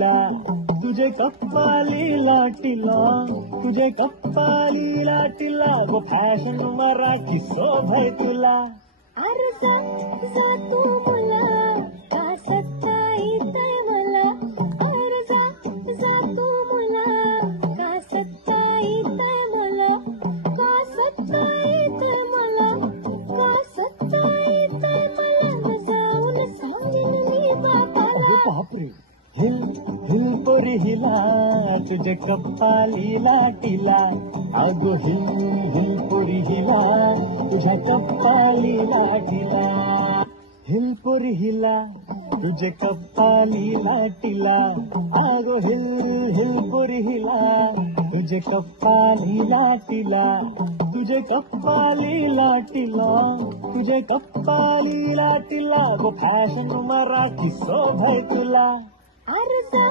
तुझे कप्पाली लाटीला, तुझे कप्पाली लाटीला, वो फॅशन मराठी शोभय तुला. अरे जा जा तू मुला, का सत्ता येतंय मला. अरे जा जा तू मुला, का सत्ता येतंय मला. का सत्ता येतंय मला, का सत्ता येतंय मला. जाऊन सांगेन मी बापाला. अरे बापरे, हिल हिल पोरी हिला, तुझे कप्पाली लाटीला. अगो हिल हिल पोरी हिला, तुझ्या कप्पाली लाटीला. हिल पोरी हिला, तुझे कप्पाली लाटीला. अगो हिल हिल पोरी हिला, तुझे कप्पाली लाटीला. तुझे कप्पाली लाटीला, तुझे कप्पाली लाटीला, वो फॅशन मराठी शोभय तुला. अरे जा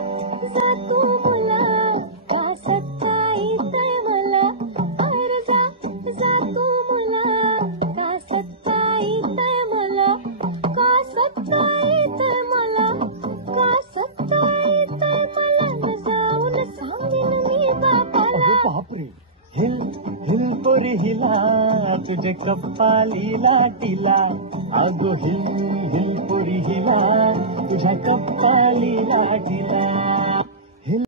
जा तू मुला, का सत्ता येतंय मला. अरे जा जा तू मुला, का सत्ता येतंय मला. का सत्ता येतंय मला, का सत्ता येतंय मला. जाऊन सांगेन मी बापाला. अरे बापरे, हिल हिल पोरी हिला, तुझे कप्पाली लाटीला. अगो हिल हिल पोरी हिला, तुझ्या कप्पाली लाटीला.